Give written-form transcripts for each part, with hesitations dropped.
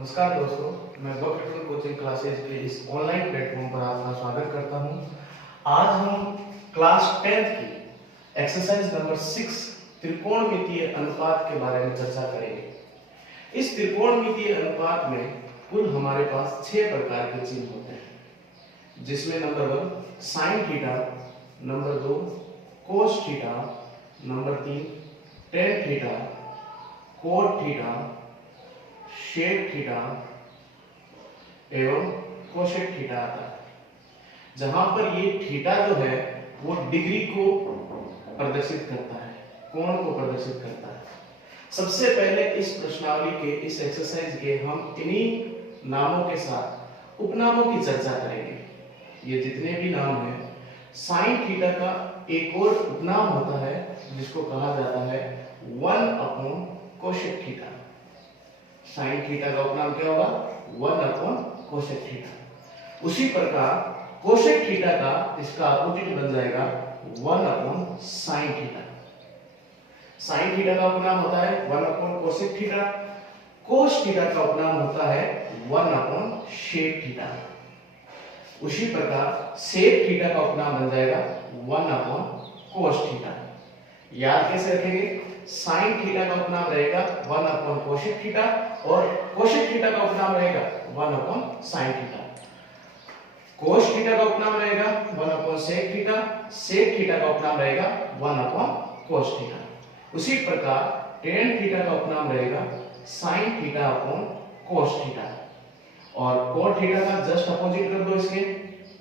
नमस्कार दोस्तों, मैं वक्रतुंड कोचिंग क्लासेस के इस ऑनलाइन प्लेटफॉर्म पर आपका स्वागत करता हूं। आज हम क्लास 10th की एक्सरसाइज नंबर 6 त्रिकोणमितीय अनुपात के बारे में चर्चा करेंगे। इस त्रिकोणमितीय अनुपात में कुल हमारे पास 6 प्रकार के चिन्ह होते हैं, जिसमें number 1 sign theta, number 2 cos theta, number 3 tan theta, cot theta, shake theta एवं कोसेक थीटा आता है। जहां पर ये थीटा जो है वो डिग्री को प्रदर्शित करता है, कोण को प्रदर्शित करता है। सबसे पहले इस प्रश्नावली के, इस एक्सरसाइज के हम इन्हीं नामों के साथ उपनामों की चर्चा करेंगे। ये जितने भी नाम हैं, साइन थीटा का एक और उपनाम होता है जिसको कहा जाता है 1 कोसेक थीटा। साइन थीटा का उपनाम क्या होगा? 1 कोसेक थीटा। उसी प्रकार कोसेक थीटा का इसका अपोजिट बन जाएगा 1 साइन थीटा। साइन थीटा का उपनाम होता है 1 कोसेक थीटा। कोस थीटा का उपनाम होता है 1 शेक थीटा। उसी प्रकार सेक थीटा का उपनाम बन जाएगा 1 कोस थीटा। याद कैसे रखेंगे? साइन थीटा का उपनाम रहेगा 1 कोसेक थीटा और कोसेक थीटा का उपनाम रहेगा 1 साइन थीटा। कोस थीटा का उपनाम रहेगा 1 सेक थीटा, सेक थीटा का उपनाम रहेगा 1 कोस थीटा। उसी प्रकार टेन थीटा का उपनाम रहेगा sine theta upon cos theta और कोट थीटा का जस्ट अपोजिट कर दो इसके,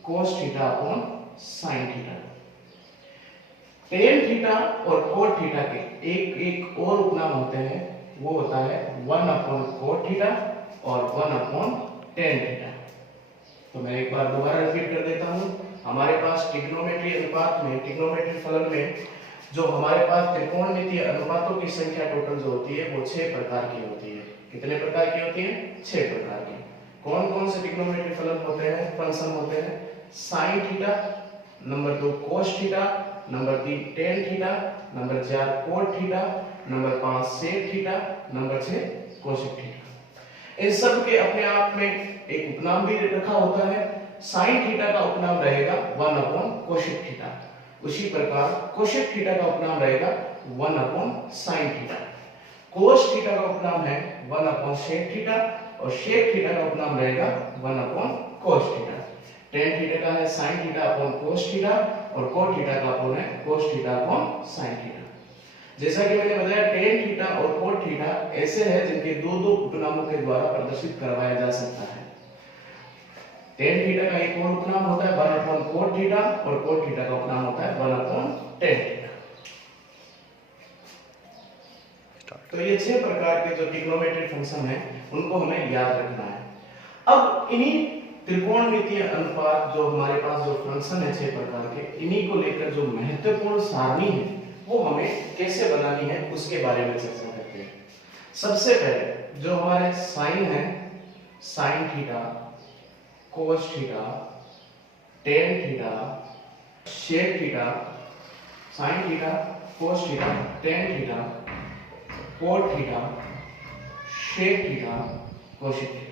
cos theta upon sine theta. Tan theta और कोट थीटा के एक और उपनाम होते हैं, वो होता है 1 कोट थीटा और 1 टेन थीटा। तो मैं एक बार दोबारा रिपीट कर देता हूं। हमारे पास ट्रिग्नोमेट्री अनुपात में, ट्रिग्नोमेट्री फलन में जो हमारे पास त्रिकोणमितीय अनुपातों की संख्या टोटल जो होती है वो 6 प्रकार की होती है। कितने प्रकार की होती है? 6 प्रकार की। कौन कौन से ट्रिग्नोमेट्री फलन होते हैं, फंक्शन होते हैं? Sine theta, number 2 cos theta, number 3 tan theta, number 4 cot theta, number 5 sec theta, number 6 cosec theta. इन सब के अपने आप में एक उपनाम भी रखा होता है। साइन थीटा का उपनाम रहेगा 1 कोसेक थीटा। उसी प्रकार कोसेक थीटा का उपनाम रहेगा 1 साइन थीटा। कोस थीटा का उपनाम है 1 सेक थीटा और शेक थीटा का उपनाम रहेगा 1 कोस थीटा। टेन थीटा का है sine theta upon cos theta और कोट थीटा का अपॉन है cos theta upon sine theta. जैसा कि मैंने बताया, टेन थीटा और कोट थीटा ऐसे हैं जिनके दो उपनामों के द्वारा प्रदर्शित करवाया जा सकता है। टेन थीटा का एक और उपनाम होता है 1 कोट थीटा और कोट थीटा का उपनाम होता है 1 टेन थीटा। तो ये 6 प्रकार के जो ट्रिग्नोमेट्री फंक्शन है उनको हमें याद रखना है। अब इन्हीं त्रिकोणमितीय अनुपात जो हमारे पास जो फंक्शन है 6 प्रकार के, इन्हीं को लेकर जो महत्वपूर्ण सारणी है वो हमें कैसे बनानी है उसके बारे में चर्चा करते हैं। सबसे पहले जो हमारे साइन है, sine theta, cos theta, tan theta, shake theta, sine theta, cos theta, tan theta, cot theta, shake theta, cosec theta,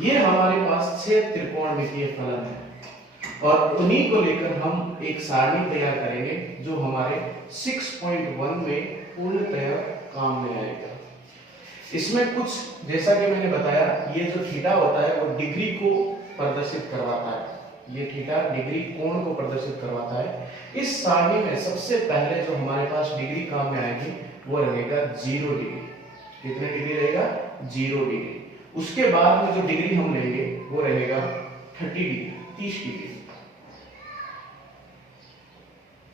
ये हमारे पास 6 त्रिकोणमितीय फलन है और उन्हीं को लेकर हम एक सारणी तैयार करेंगे जो हमारे 6.1 में पूर्णतः काम में आएगा। इसमें कुछ, जैसा कि मैंने बताया, ये जो थीटा होता है वो डिग्री को प्रदर्शित करवाता है। ये थीटा डिग्री, कोण को प्रदर्शित करवाता है। इस सारणी में सबसे पहले जो हमारे पास डिग्री काम में आएगी वो रहेगा 0 डिग्री। कितने डिग्री रहेगा? 0 डिग्री। उसके बाद में जो डिग्री हम लेंगे वो रहेगा 30 डिग्री, 30 डिग्री।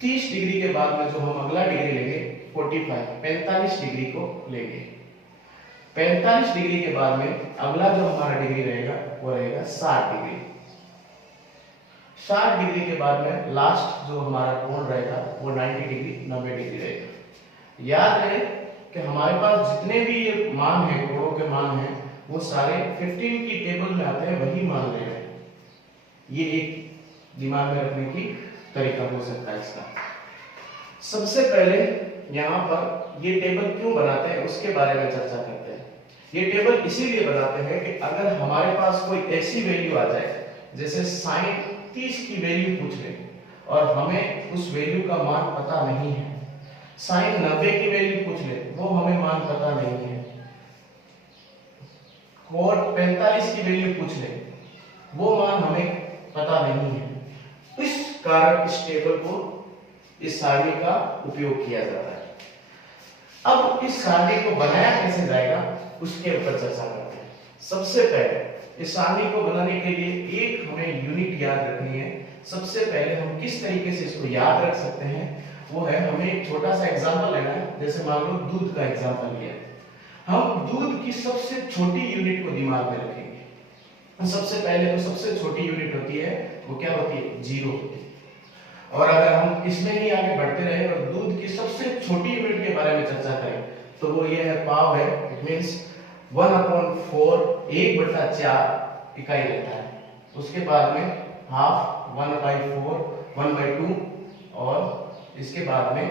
30 डिग्री के बाद में जो हम अगला डिग्री लेंगे 45 डिग्री को लेंगे। 45 डिग्री के बाद में अगला जो हमारा डिग्री रहेगा वो रहेगा 60 डिग्री। 60 डिग्री के बाद में लास्ट जो हमारा कोण रहेगा वो 90 डिग्री, 90 डिग्री रहेगा। याद रहे कि हमारे पास जितने भी ये मान है, कोणों के मान हैं, वो सारे 15 की टेबल में आते हैं, वही मान ले रहे हैं। ये एक दिमाग में रखने की तरीका हो सकता है इसका। सबसे पहले यहाँ पर ये टेबल क्यों बनाते हैं उसके बारे में चर्चा करते हैं। ये टेबल इसीलिए बनाते हैं कि अगर हमारे पास कोई ऐसी वैल्यू आ जाए, जैसे sin 30 की वैल्यू पूछ ले और हमें उस वैल्यू का मान पता नहीं है, sin 90 की वैल्यू पूछ ले, वो हमें मान पता नहीं है, cot 45 की वैल्यू पूछ ले, वो मान हमें पता नहीं है। इस कारण इस टेबल को, इस सारणी का उपयोग किया जाता है। अब इस सारणी को बनाया कैसे जाएगा उसके ऊपर चर्चा करते हैं। सबसे पहले इस सारणी को बनाने के लिए एक हमें यूनिट याद रखनी है। सबसे पहले हम किस तरीके से इसको याद रख सकते हैं, वो है हमें एक छोटा सा एग्जांपल लेना है। जैसे मान लो दूध का एग्जांपल लिया, हम दूध की सबसे छोटी यूनिट को दिमाग में रखेंगे। सबसे पहले तो सबसे छोटी यूनिट होती है, वो क्या होती है, जीरो होती है। और अगर हम इसमें ही आगे बढ़ते रहे और दूध की सबसे छोटी यूनिट के बारे में चर्चा करें तो वो ये है पाव है। इट मींस 1/4, 1/4 इकाई रहता है। उसके बाद में हाफ, 1/4, 1/2 और इसके बाद में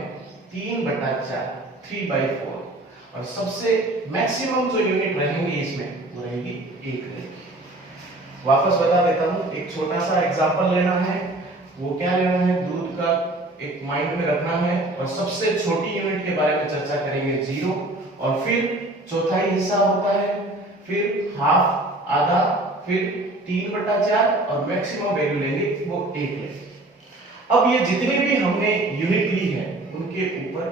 3/4, 3/4 और सबसे मैक्सिमम जो यूनिट रहेंगी इसमें वो रहेगी 1 रहेगी। वापस बता देता हूं, एक छोटा सा एग्जांपल लेना है। वो क्या लेना है, दूध का एक माइंड में रखना है और सबसे छोटी यूनिट के बारे में चर्चा करेंगे 0, और फिर चौथाई हिस्सा होता है, फिर हाफ, आधा, फिर 3/4 और मैक्सिमम वैल्यू लेंगे वो 1 लेंगे। अब ये जितनी भी हमने यूनिट ली है उनके ऊपर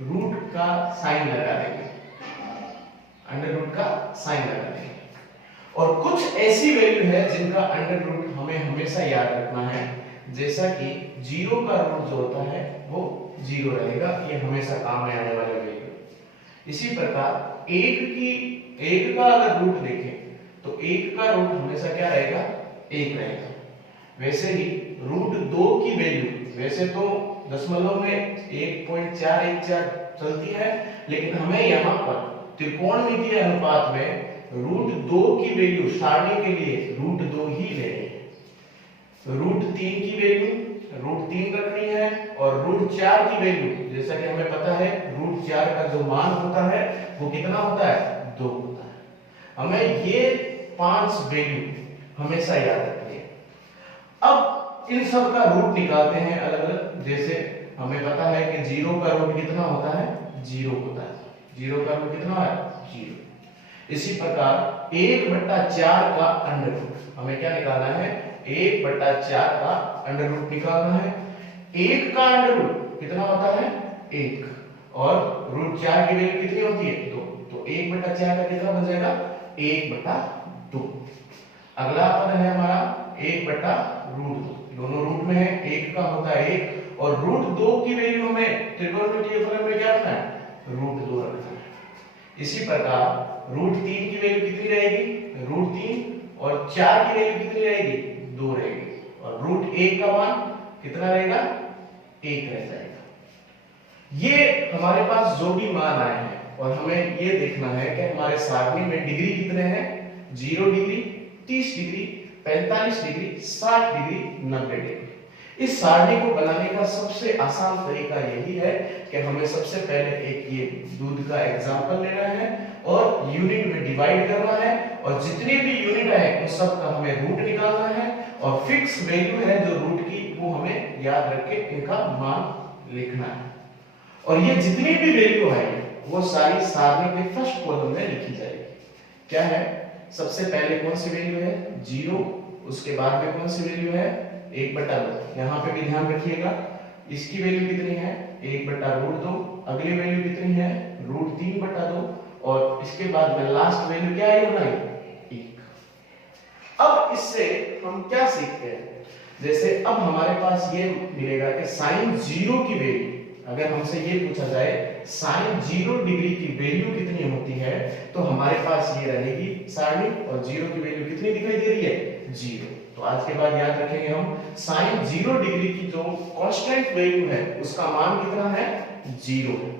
रूट का साइन लगा देंगे, अंडर रूट का साइन लगा देंगे। और कुछ ऐसी वैल्यू है जिनका अंडर रूट हमें हमेशा याद रखना है, जैसा कि 0 का रूट जो होता है वो 0 रहेगा, ये हमेशा काम में आने वाला वैल्यू। इसी प्रकार 1 का अगर रूट देखें तो 1 का रूट हमेशा क्या रहेगा, 1 रहेगा। वैसे ही रूट 2 की वैल्यू, वैसे तो दशमलव में 1.414 चलती है, लेकिन हमें यहाँ पर त्रिकोणमितीय अनुपात में रूट 2 की वैल्यू सारणी के लिए रूट 2 ही लेनी है। रूट 3 की वैल्यू रूट 3 रखनी है और रूट 4 की वैल्यू, जैसा कि हमें पता है रूट 4 का जो मान होता है वो कितना होता है, 2 होता है। हमें ये 5 वैल्यू हमेशा याद रखनी है। अब इन सब का रूट निकालते हैं अलग अलग। जैसे हमें पता है कि 0 का रूट कितना होता है, 0 होता है। 0 का रूट कितना है, 0। इसी प्रकार 1/4 का अंडर रूट हमें क्या निकालना है, 1/4 का अंडर रूट निकालना है। 1 का अंडर रूट कितना होता है, 1, और रूट 4 की वैल्यू कितनी होती है, 2। तो 1/4 का कितना बन जाएगा, 1/2। अगला पद है हमारा 1/√2, दोनों रूट में है, 1 का होता है 1 और रूट 2 की वैल्यू हमें त्रिकोणमितीय फलन में क्या रखना है, √2 रखना है। इसी प्रकार रूट 3 की वैल्यू कितनी रहेगी, √3 और 4 की वैल्यू कितनी रहेगी, 2 रहेगी और रूट 1 का मान कितना रहेगा, 1 रह जाएगा। ये हमारे पास जो भी मान आए हैं और हमें ये देखना है कि हमारे सारणी में डिग्री कितने हैं, 0 degree, 30 degree, 45 degree, 60 degree, 90 degree. इस सारणी को बनाने का सबसे आसान तरीका यही है कि हमें सबसे पहले एक ये दूध का एग्जांपल लेना है और यूनिट में डिवाइड करना है और जितनी भी यूनिट है उन सब का हमें रूट निकालना है और फिक्स वैल्यू है जो रूट की वो हमें याद रख के इनका मान लिखना है। और ये जितनी भी वैल्यू है वो सारी सारणी के फर्स्ट कॉलम में लिखी जाएगी। क्या है, सबसे पहले कौन सी वैल्यू है, 0, उसके बाद में कौन सी वैल्यू है, 1/2। यहाँ पे भी ध्यान रखिएगा इसकी वैल्यू कितनी है, 1/√2। अगली वैल्यू कितनी है, √3/2 और इसके बाद में लास्ट वैल्यू क्या है हमारी, 1। अब इससे हम क्या सीखते हैं, जैसे अब हमारे पास ये मिलेगा कि sin 0 की वैल्यू, अगर हमसे ये पूछा जाए sin 0 डिग्री की वैल्यू कितनी होती है तो हमारे पास ये रहेगी सारणी और 0 की वैल्यू कितनी दिखाई दे रही है, 0। तो आज के बाद याद रखेंगे हम sin 0 डिग्री की जो कांस्टेंट वैल्यू है उसका मान कितना है, 0 है।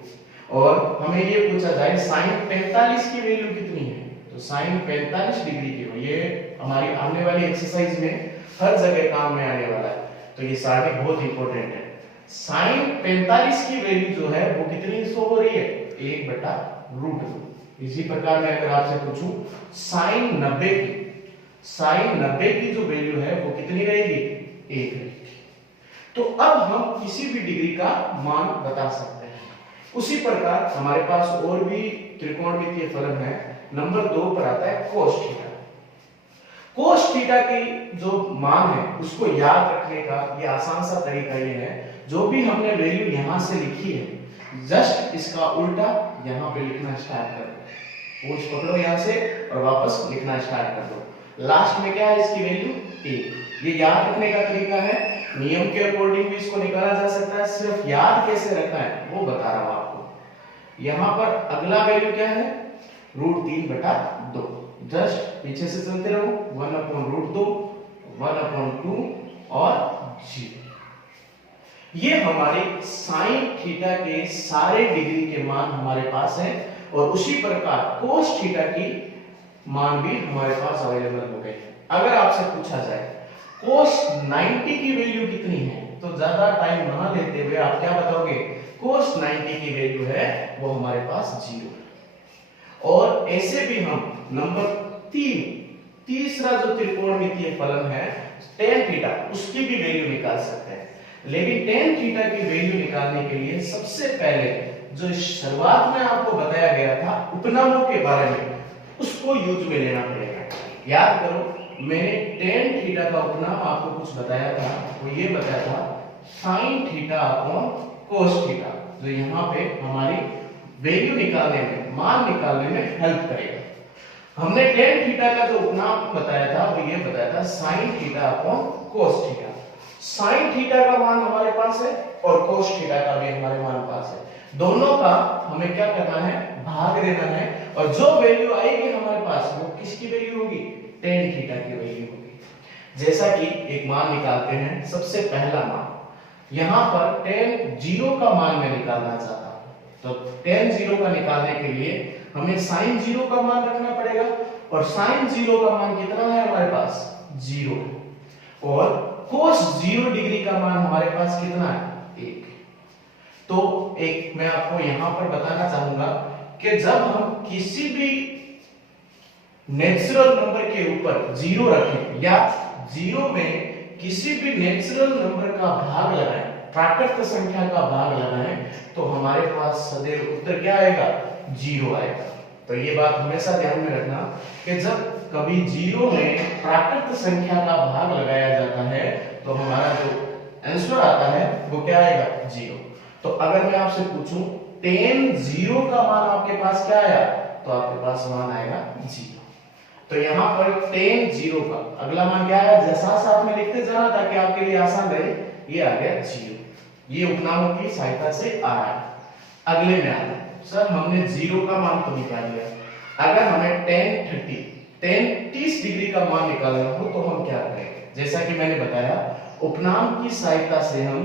और हमें ये पूछा जाए sin 45 की वैल्यू कितनी है तो sin 45 डिग्री की, ये हमारी आने वाली एक्सरसाइज में हर जगह काम में आने वाला है, तो ये सारणी बहुत इंपॉर्टेंट है। sin 45 की वैल्यू जो है वो कितनी शो हो रही है, 1/√2। इसी प्रकार मैं अगर आपसे पूछूं साइन 90 की जो वैल्यू है वो कितनी रहेगी, 1 रहेगी। तो अब हम किसी भी डिग्री का मान बता सकते हैं। उसी प्रकार हमारे पास और भी त्रिकोणमितीय फलन है। नंबर 2 पर आता है कोस थीटा। कोस थीटा की जो मान है उसको याद रखने का ये आसान सा तरीका ये है, जो भी हमने वैल्यू यहां से लिखी है जस्ट इसका उल्टा यहां पे लिखना स्टार्ट कर दो। पोज पकड़ो यहां से और वापस लिखना स्टार्ट कर दो। लास्ट में क्या है इसकी वैल्यू 1। ये याद रखने का तरीका है, नियम के अकॉर्डिंग भी इसको निकाला जा सकता है, सिर्फ याद कैसे रखना है वो बता रहा हूं आपको। यहां पर अगला वैल्यू क्या है, √3/2। जस्ट पीछे से चलते रहो, 1/√2, 1/2 और 0। ये हमारे साइन थीटा के सारे डिग्री के मान हमारे पास है और उसी प्रकार कोस थीटा की मान भी हमारे पास अवेलेबल हो गए। अगर आपसे पूछा जाए कोस 90 की वैल्यू कितनी है, तो ज्यादा टाइम ना लेते हुए आप क्या बताओगे, कोस 90 की वैल्यू है वो हमारे पास 0 है। और ऐसे भी हम नंबर 3 जो त्रिकोणमितीय फलन है tan थीटा, उसकी भी वैल्यू निकाल सकते हैं। लेकिन tan थीटा की वैल्यू निकालने के लिए सबसे पहले जो शुरुआत में आपको बताया गया था उपनामों के बारे में, उसको यूज में लेना पड़ेगा। याद करो, मैंने tan थीटा का उपनाम आपको कुछ बताया था, वो ये बताया था sin theta upon cos theta, जो यहाँ पे हमारी वैल्यू निकालने में, मान निकालने में हेल्प करेगा। हमने tan थीटा का जो उपनाम बताया था वो ये बताया था sin theta upon cos theta. sin theta का मान हमारे पास है और cos थीटा का भी हमारे मान पास है। दोनों का हमें क्या करना है, भाग देना है, और जो वैल्यू आएगी हमारे पास वो किसकी वैल्यू होगी, tan थीटा की वैल्यू होगी। जैसा कि एक मान निकालते हैं, सबसे पहला मान यहां पर tan 0 का मान मैं निकालना चाहता हूं। तो tan 0 का निकालने के लिए हमें sin 0 का मान रखना पड़ेगा, और sin 0 का मान कितना है हमारे पास, 0 है। और cos 0 डिग्री का मान हमारे पास कितना है, 1। तो एक मैं आपको यहां पर बताना चाहूंगा कि जब हम किसी भी नेचुरल नंबर के ऊपर 0 रखें या 0 में किसी भी नेचुरल नंबर का भाग लगाएं, प्राकृत संख्या का भाग लगाएं, तो हमारे पास सदैव उत्तर क्या आएगा, 0 आएगा। तो ये बात हमेशा ध्यान में रखना कि जब कभी 0 में प्राकृत संख्या का भाग लगाया जाता है तो हमारा जो आंसर आता है वो क्या आएगा, 0। तो अगर मैं आपसे पूछूं tan 0 का मान आपके पास क्या आया, तो आपके पास मान आएगा 0। तो यहाँ पर tan 0 का अगला मान क्या आया, जैसा साथ में लिखते जाना ताकि आपके लिए आसान रहे, ये आ गया 0। ये उपनामों की सहायता से आ रहा है। अगले में आता है, सर हमने 0 का मान तो निकाल लिया, अगर हमें tan 30 डिग्री का मान निकालना हो तो हम क्या करेंगे। जैसा कि मैंने बताया उपनाम की सहायता से हम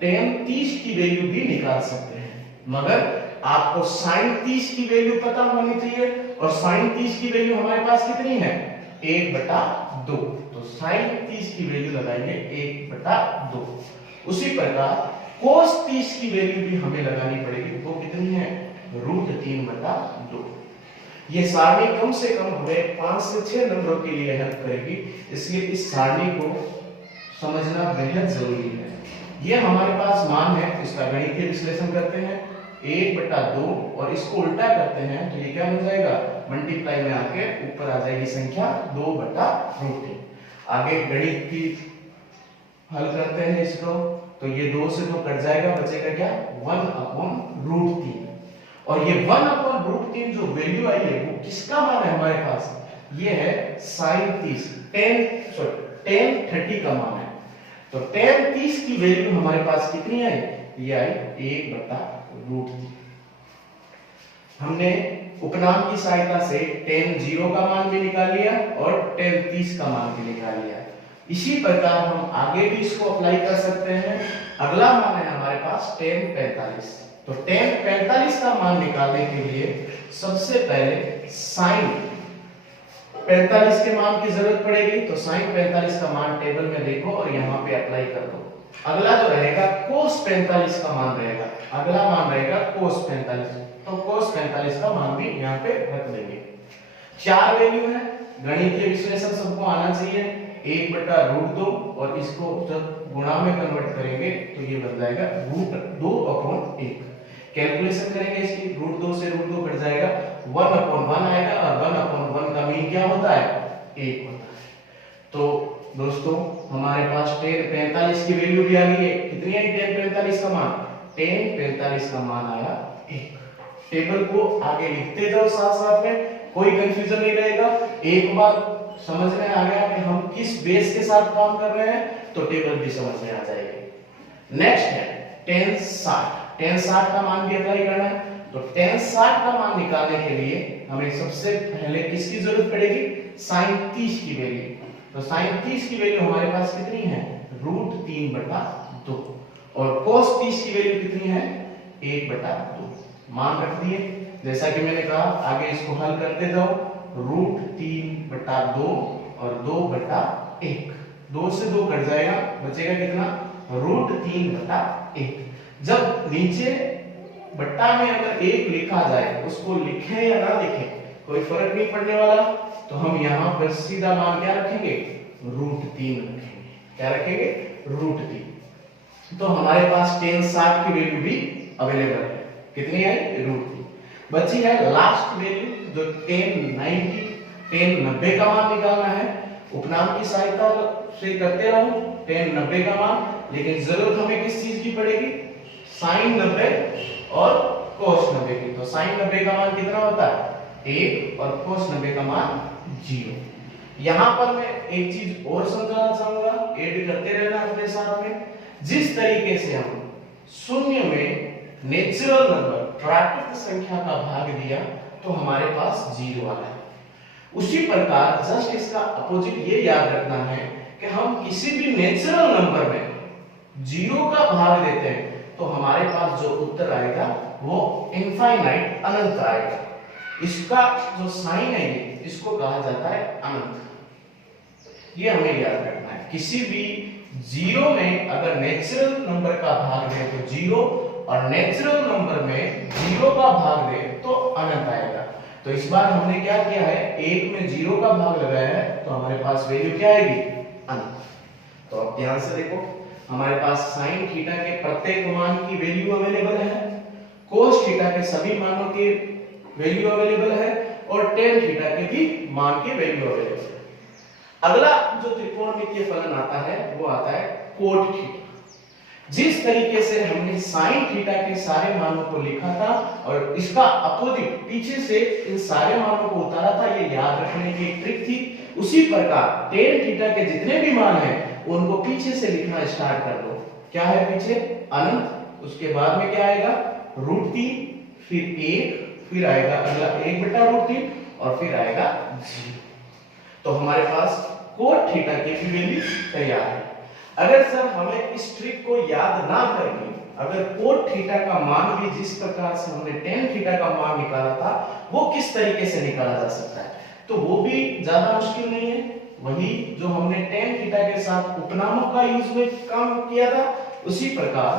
tan 30 की वैल्यू भी निकाल सकते हैं, मगर आपको sin 30 की वैल्यू पता होनी चाहिए, और sin 30 की वैल्यू हमारे पास कितनी है, 1/2। तो sin 30 की वैल्यू लगाएंगे 1/2। उसी प्रकार cos 30 की वैल्यू भी हमें लगानी पड़ेगी, वो कितनी है, √3/2। ये सारणी कम से कम हमें 5 से 6 नंबरों के लिए हेल्प करेगी, इसलिए इस सारणी को समझना बेहद जरूरी है। ये हमारे पास मान है, इसका गणितीय विश्लेषण करते हैं 1/2 और इसको उल्टा करते हैं तो ये क्या बन जाएगा, मल्टीप्लाई में आके ऊपर आ जाएगी संख्या 2/√3। आगे गणित की हल करते हैं इसको, तो ये 2 से 2 कट जाएगा, बचेगा क्या, 1/√3। और ये 1/√3 जो वैल्यू आई है वो किसका मान है हमारे पास, ये है sin 30 tan 30 का मान है। तो tan 30 की वैल्यू हमारे पास कितनी है, ये आई 1/√3। हमने उपनाम की सहायता से tan 0 का मान भी निकाल लिया और tan 30 का मान भी निकाल लिया। इसी प्रकार हम आगे भी इसको अप्लाई कर सकते हैं। अगला मान है हमारे पास tan 45। तो tan 45 का मान निकालने के लिए सबसे पहले sin 45 के मान की जरूरत पड़ेगी। तो sin 45 का मान टेबल में देखो और यहाँ पे अप्लाई कर दो। अगला जो रहेगा cos 45 का मान रहेगा, अगला मान रहेगा cos 45, तो cos 45 का मान भी यहाँ पे रख देंगे। 4 वैल्यू है, गणितीय विश्लेषण सबको आना चाहिए, 1/√2 और इसको जब गुणा में कन्वर्ट करेंगे तो ये बन जाएगा √2/1। कैलकुलेशन करेंगे इसकी, √2 से √2 कट जाएगा, 1/1 आएगा और 1/1 का मीन क्या होता है, 1 होता है। तो दोस्तों हमारे पास tan 45 की वैल्यू भी आ गई है। कितनी आई tan 45 का मान, tan 45 का मान आया 1। टेबल को आगे लिखते जाओ साथ साथ में, कोई कंफ्यूजन नहीं रहेगा। एक बार समझ में आ गया कि हम किस बेस के साथ काम कर रहे हैं तो टेबल भी समझ में आ जाएगी। नेक्स्ट है tan 60, tan 60 का मान भी अप्लाई करना है। तो tan 60 का मान निकालने के लिए हमें सबसे पहले किसकी जरूरत पड़ेगी, sin 30 की वैल्यू। तो sin 30 की वैल्यू हमारे पास कितनी है, √3/2 और cos 30 की वैल्यू कितनी है, 1/2। मान रख दिए, जैसा कि मैंने कहा आगे इसको हल करते जाओ, √3/2 और 2/1, 2 से 2 कट जाएगा, बचेगा कितना, √3/1। जब नीचे बट्टा में अगर 1 लिखा जाए, उसको लिखे या ना लिखे कोई फर्क नहीं पड़ने वाला, तो हम यहाँ पर सीधा मान क्या रखेंगे, √3 रखेंगे। क्या रखेंगे, √3। तो हमारे पास tan 60 की वैल्यू भी अवेलेबल है, कितनी है, √3। बची है लास्ट वैल्यू जो tan 90 का मान निकालना है। उपनाम की सहायता से करते रहो tan 90 का मान, लेकिन जरूरत हमें किस चीज की पड़ेगी, sin 90 और cos 90 की। तो sin 90 का मान कितना होता है, 1 और cos 90 का मान 0। यहां पर मैं एक चीज और समझाना चाहूंगा, ऐड करते रहना अपने साथ में। जिस तरीके से हम शून्य में नेचुरल नंबर प्राकृतिक संख्या का भाग दिया तो हमारे पास 0 आ है, उसी प्रकार जस्ट इसका अपोजिट ये याद रखना है कि हम किसी भी नेचुरल नंबर में 0 का भाग देते हैं तो हमारे पास जो उत्तर आएगा वो इनफाइनाइट, अनंत आएगा। इसका जो साइन है इसको कहा जाता है अनंत। ये हमें याद रखना है, किसी भी 0 में अगर नेचुरल नंबर का भाग दें तो 0 और नेचुरल नंबर में 0 का भाग दें तो अनंत आएगा। तो इस बार हमने क्या किया है, 1 में 0 का भाग लगाया है तो हमारे पास वैल्यू क्या आएगी, अनंत। तो अब ध्यान से देखो, हमारे पास sin थीटा के प्रत्येक मान की वैल्यू अवेलेबल है, cos थीटा के सभी मानों की वैल्यू अवेलेबल है और tan थीटा के भी मान की वैल्यू अवेलेबल है। अगला जो त्रिकोणमितीय फलन आता है वो आता है cot थीटा। जिस तरीके से हमने sin थीटा के सारे मानों को लिखा था और इसका अपोजिट पीछे से इन सारे मानों को उतारा था, ये याद रखने की एक ट्रिक थी। उसी प्रकार tan थीटा के जितने भी मान हैं उनको पीछे से लिखना स्टार्ट कर दो। क्या है पीछे, अनंत, उसके बाद में क्या आएगा, √3, फिर 1, फिर आएगा अगला 1/√3 और फिर आएगा 0। तो हमारे पास cot थीटा की भी वैल्यू तैयार है। अगर सर हमें इस ट्रिक को याद ना करके अगर cot थीटा का मान भी जिस प्रकार से हमने tan थीटा का मान निकाला था वो किस तरीके से निकाला जा सकता है, तो वो भी ज्यादा मुश्किल नहीं है। वही जो हमने tan थीटा के साथ उपनामों का यूज में काम किया था, उसी प्रकार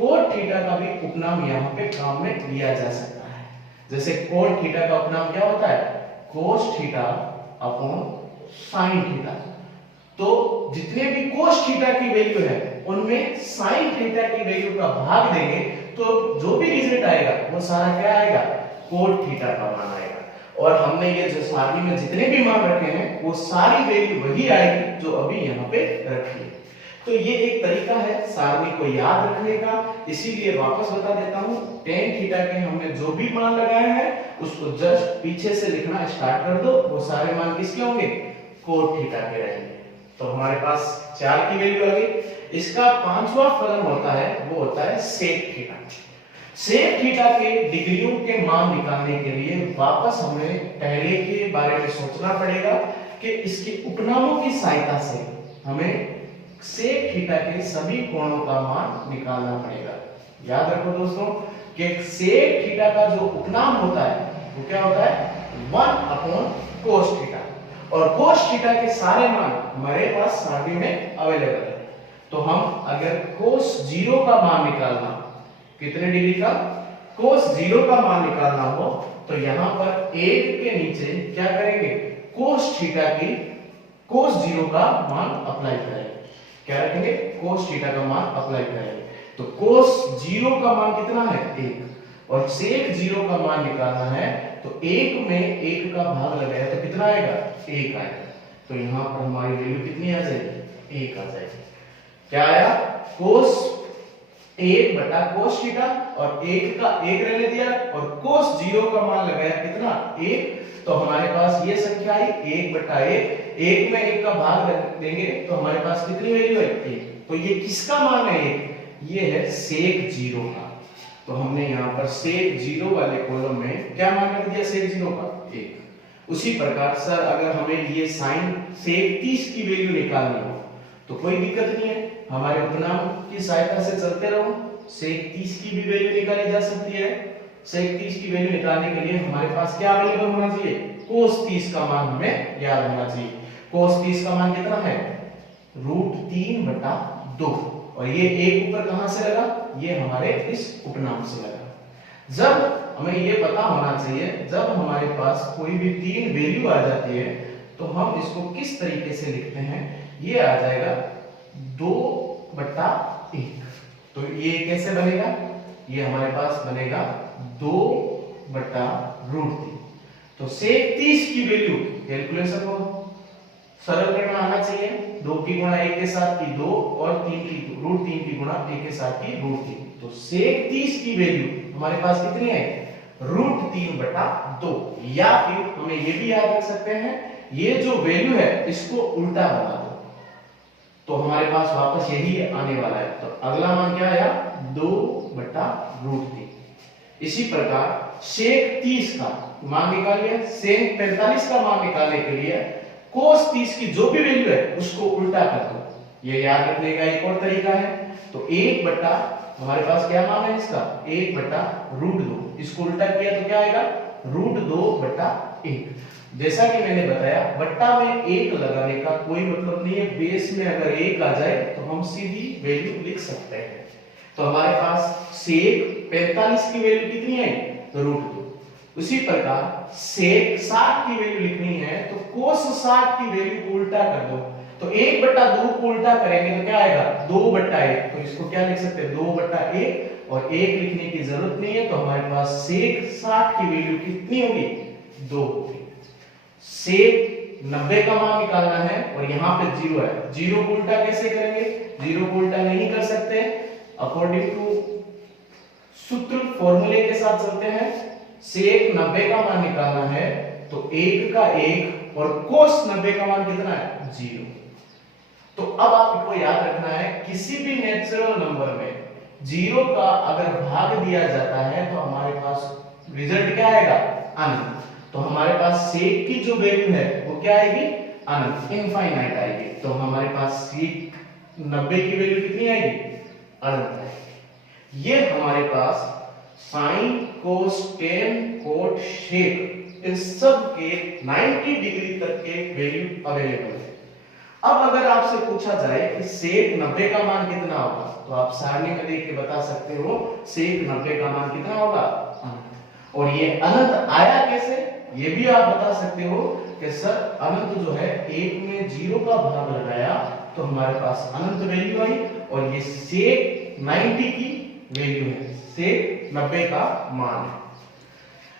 cot थीटा का भी उपनाम यहाँ पे काम में लिया जा सकता है। जैसे cot थीटा का उपनाम क्या होता है, cos theta upon sin theta. तो जितने भी cos थीटा की वैल्यू है उनमें sin थीटा की वैल्यू का भाग देंगे तो जो भी रिजल्ट आएगा वो सारा क्या आएगा, cot थीटा का मान आएगा। और हमने ये जो सारणी में जितने भी मान रखे हैं वो सारी वैल्यू वही आएगी जो अभी यहाँ पे रखी है। तो ये एक तरीका है सारणी को याद रखने का, इसीलिए वापस बता देता हूँ, tan थीटा के हमने जो भी मान लगाए हैं उसको जस्ट पीछे से लिखना स्टार्ट कर दो, वो सारे मान किसके होंगे, cot थीटा के रहेंगे। तो हमारे पास 4 की वैल्यू आ गई। इसका 5वां फलन होता है वो होता है sec थीटा। sec थीटा के डिग्रियों के मान निकालने के लिए वापस हमें पहले के बारे में सोचना पड़ेगा कि इसके उपनामों की सहायता से हमें sec थीटा के सभी कोणों का मान निकालना पड़ेगा। याद रखो दोस्तों कि sec थीटा का जो उपनाम होता है वो क्या होता है, 1/cos थीटा। और cos थीटा के सारे मान हमारे पास सारणी में अवेलेबल है। तो हम अगर cos 0 का मान निकालना, कितने डिग्री का, cos 0 का मान निकालना हो तो यहां पर 1 के नीचे क्या करेंगे, cos थीटा की cos 0 का मान अप्लाई करेंगे। क्या रखेंगे, cos थीटा का मान अप्लाई करेंगे। तो cos 0 का मान कितना है, 1, और sec 0 का मान निकालना है तो 1 में 1 का भाग लगाया तो कितना आएगा, 1 आएगा। तो यहां पर हमारी वैल्यू कितनी आ जाएगी, 1 आ जाएगी। क्या आया, cos 1 बटा cos थीटा, और 1 का 1 रहने दिया, और cos 0 का मान लगाया कितना, 1। तो हमारे पास ये संख्या आई 1 बटा 1, 1 में 1 का भाग देंगे तो हमारे पास कितनी वैल्यू है, 1। तो ये किसका मान है, 1, ये है sec 0 का। तो हमने यहाँ पर sec 0 वाले कॉलम में क्या मान रख दिया, sec 0 का 1। उसी प्रकार सर अगर हमें ये sin sec 30 की वैल्यू निकालनी हो तो कोई दिक्कत नहीं है, हमारे उपनाम की सहायता से चलते रहो, sec 30 की भी वैल्यू निकाली जा सकती है। sec 30 की वैल्यू निकालने के लिए हमारे पास क्या अवेलेबल होना चाहिए, cos 30 का मान हमें याद होना चाहिए। cos 30 का मान कितना है, √3 बटा 2, और ये 1 ऊपर कहां से लगा, ये हमारे इस उपनाम से लगा। जब हमें ये पता होना चाहिए, जब हमारे पास कोई भी तीन वैल्यू आ जाती है तो हम इसको किस तरीके से लिखते हैं, ये आ जाएगा 2 बटा 1। तो ये कैसे बनेगा, ये हमारे पास बनेगा 2 बटा √3। तो sec 30 की वैल्यू कैलकुलेशन को सरल करना आना चाहिए, 2 की गुणा 1 के साथ की 2, और 3 की √3 की गुणा 1 के साथ की √3। तो sec 30 की वैल्यू हमारे पास कितनी है, √3 बटा 2। या फिर हमें ये भी याद रख सकते हैं, ये जो वैल्यू है इसको उल्टा बना दो तो हमारे पास वापस यही आने वाला है। तो अगला मान क्या आया, 2 बटा √3। इसी प्रकार sec 30 का मान निकालिए, sec 45 का मान निकालने के लिए cos 30 की जो भी वैल्यू है उसको उल्टा कर दो, ये याद रखने का एक और तरीका है। तो 1 बटा, हमारे पास क्या मान है इसका, 1 बटा √2, इसको उल्टा किया तो क्या आएगा, √2 बटा 1। जैसा कि मैंने बताया, बट्टा में 1 लगाने का कोई मतलब नहीं है, बेस में अगर 1 आ जाए तो हम सीधी वैल्यू लिख सकते हैं। तो हमारे पास sec 45 की वैल्यू कितनी है, √2। उसी प्रकार sec 60 की वैल्यू लिखनी है तो cos 60 की वैल्यू को उल्टा कर दो, तो 1 बटा 2 को उल्टा करेंगे तो क्या आएगा, 2 बटा 1। तो इसको क्या लिख सकते हैं, 2 बटा 1, और 1 लिखने की जरूरत नहीं है। तो हमारे पास sec 60 की वैल्यू कितनी होगी, 2 होगी। sec 90 का मान निकालना है और यहाँ पे 0 है, 0 को उल्टा कैसे करेंगे, 0 को उल्टा नहीं कर सकते, अकॉर्डिंग टू सूत्र फॉर्मूले के साथ चलते हैं। sec 90 का मान निकालना है तो 1 का 1, और cos 90 का मान कितना है, 0। तो अब आपको याद रखना है, किसी भी नेचुरल नंबर में 0 का अगर भाग दिया जाता है तो हमारे पास रिजल्ट क्या आएगा, अनंत। तो हमारे पास sec की जो वैल्यू है वो क्या आएगी, अनंत, इनफाइनाइट आएगी। तो हमारे पास sec 90 की वैल्यू कितनी आएगी, अनंत आएगी। ये हमारे पास sin cos tan cot sec इन सब के 90 डिग्री तक के वैल्यू अवेलेबल है। अब अगर आपसे पूछा जाए कि sec 90 का मान कितना होगा, तो आप सारणी में देख के बता सकते हो sec 90 का मान कितना होगा, अनंत। और ये अनंत आया कैसे, ये भी आप बता सकते हो कि सर अनंत जो है 1 में 0 का भाग लगाया तो हमारे पास अनंत वैल्यू आई, और ये sec 90 की वैल्यू है, sec 90 का मान है।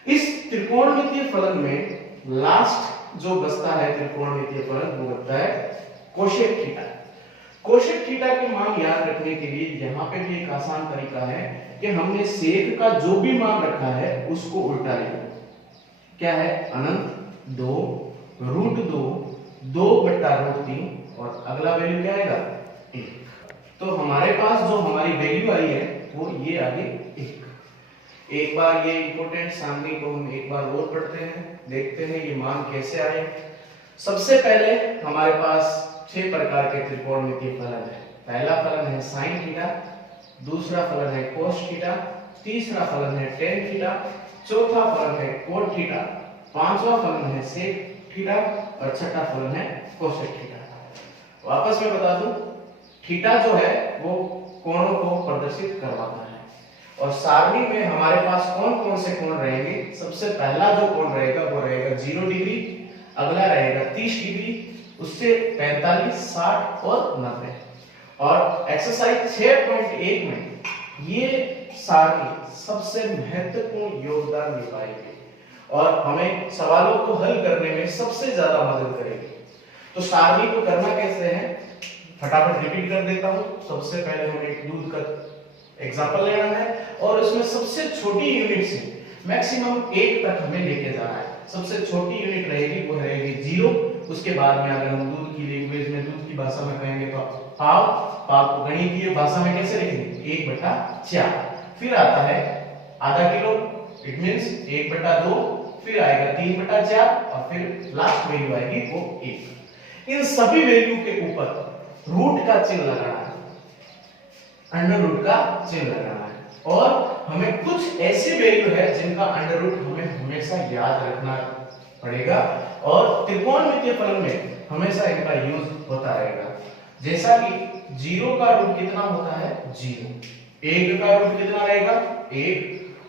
इस त्रिकोणमितीय फलन में लास्ट जो बचता है त्रिकोणमितीय फलन वो होता है कोशेक थीटा। कोशेक थीटा के मान याद रखने के लिए यहाँ पे भी एक आसान तरीका है कि हमने sec का जो भी मान रखा है उसको उल्टा लेना। क्या है, अनंत 2 √2 2 बटा √3, और अगला वैल्यू क्या आएगा, 1। तो हमारे पास जो हमारी वैल्यू आई है वो ये आ गई 1। एक बार ये इंपॉर्टेंट सारणी को हम एक बार और पढ़ते हैं, देखते हैं ये मान कैसे आए। सबसे पहले हमारे पास 6 प्रकार के त्रिकोणमितीय फलन है। पहला फलन है sin थीटा, दूसरा फलन है cos थीटा, तीसरा फलन है tan थीटा, चौथा फलन है cot थीटा, पांचवा फलन है sec थीटा, और छठा फलन है cosec थीटा। वापस मैं बता दूं, थीटा जो है वो कोणों को प्रदर्शित करवाता है। और सारणी में हमारे पास कौन कौन से कोण रहेंगे? सबसे पहला जो कोण रहेगा वो रहेगा 0 डिग्री, अगला रहेगा 30 डिग्री, उससे 45, 60 और 90। और एक्सरसाइज 6.1 में ये सारणी सबसे महत्वपूर्ण योगदान निभाएगी और हमें सवालों को हल करने में सबसे ज्यादा मदद करेगी। तो सारणी को करना कैसे है, फटाफट रिपीट कर देता हूं। सबसे पहले हमें एक दूध का एग्जांपल लेना है और इसमें सबसे छोटी यूनिट से मैक्सिमम 1 तक हमें लेके जाना है। सबसे छोटी यूनिट रहेगी वो रहेगी 0। उसके बाद में अगर हम दूध की लैंग्वेज में, दूध की भाषा में कहेंगे तो पाव को गणितीय भाषा में कैसे लिखेंगे? 1/4। फिर आता है आधा किलो, इट मींस 1/2। फिर आएगा 3/4 और फिर लास्ट वैल्यू आएगी वो 1। इन सभी वैल्यू के ऊपर रूट का चिन्ह लगाना है, अंडर रूट का चिन्ह लगाना है। और हमें कुछ ऐसे वैल्यू है जिनका अंडर रूट हमें हमेशा याद रखना पड़ेगा और त्रिकोणमितीय फलन में हमेशा इनका यूज होता रहेगा। जैसा कि 0 का रूट कितना होता है? 0। 1 का रूट कितना रहेगा? 1।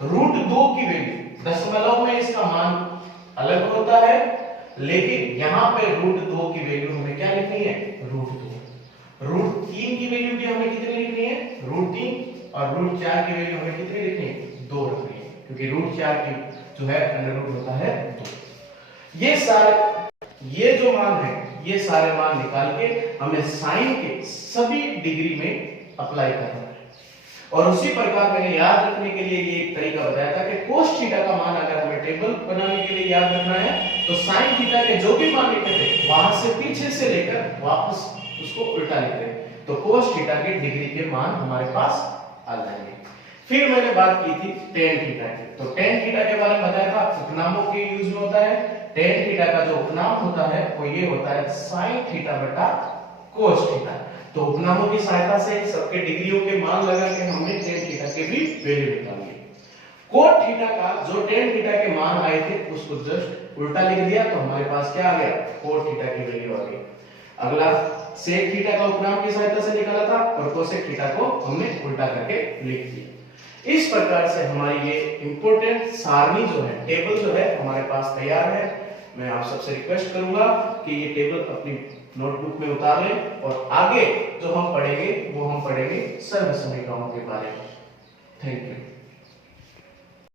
रूट 2 की वैल्यू दशमलव में इसका मान अलग होता है, लेकिन यहां पे रूट 2 की वैल्यू हमें क्या लिखनी है? रूट 2। रूट 3 की वैल्यू भी हमें कितनी लिखनी है? रूट 3। और रूट 4 की वैल्यू हमें कितनी लिखनी है? 2 रखनी है, क्योंकि रूट 4 की जो है अंडर रूट होता है 2। ये जो मान है, ये सारे मान निकाल के हमें साइन के सभी डिग्री में अप्लाई करना है। और उसी प्रकार मैंने याद रखने के लिए ये एक तरीका बताया था कि कोस थीटा का मान अगर हमें टेबल बनाने के लिए याद रखना है तो साइन थीटा के जो भी मान लिखे थे वहां से पीछे से लेकर वापस उसको उल्टा लिख रहे हैं, तो कोस थीटा के डिग्री के मान हमारे पास आ जाएंगे। फिर मैंने बात की थी टेन थीटा की, तो टेन थीटा के बारे में बताया था उपनामों के यूज में होता है। टेन थीटा का जो उपनाम होता है वो ये होता है साइन थीटा बटा कोस थीटा। तो उपनामों की सहायता से सबके डिग्रियों के मान लगा के हमने टेन थीटा के भी वैल्यू निकाली। कोट थीटा का जो टेन थीटा के मान आए थे उसको जस्ट उल्टा लिख दिया तो हमारे पास क्या आ गया? कोट थीटा की वैल्यू आ गई। अगला सेक थीटा का उपनाम की सहायता से निकाला था और कोसेक थीटा को हमने उल्टा करके लिख दिया। इस प्रकार से हमारी ये इंपॉर्टेंट सारणी जो है, टेबल जो है हमारे पास तैयार है। मैं आप सबसे रिक्वेस्ट करूंगा कि ये टेबल अपनी नोटबुक में उतार लें और आगे जो हम पढ़ेंगे वो हम पढ़ेंगे सर्व समीकरणों के बारे में। Thank you.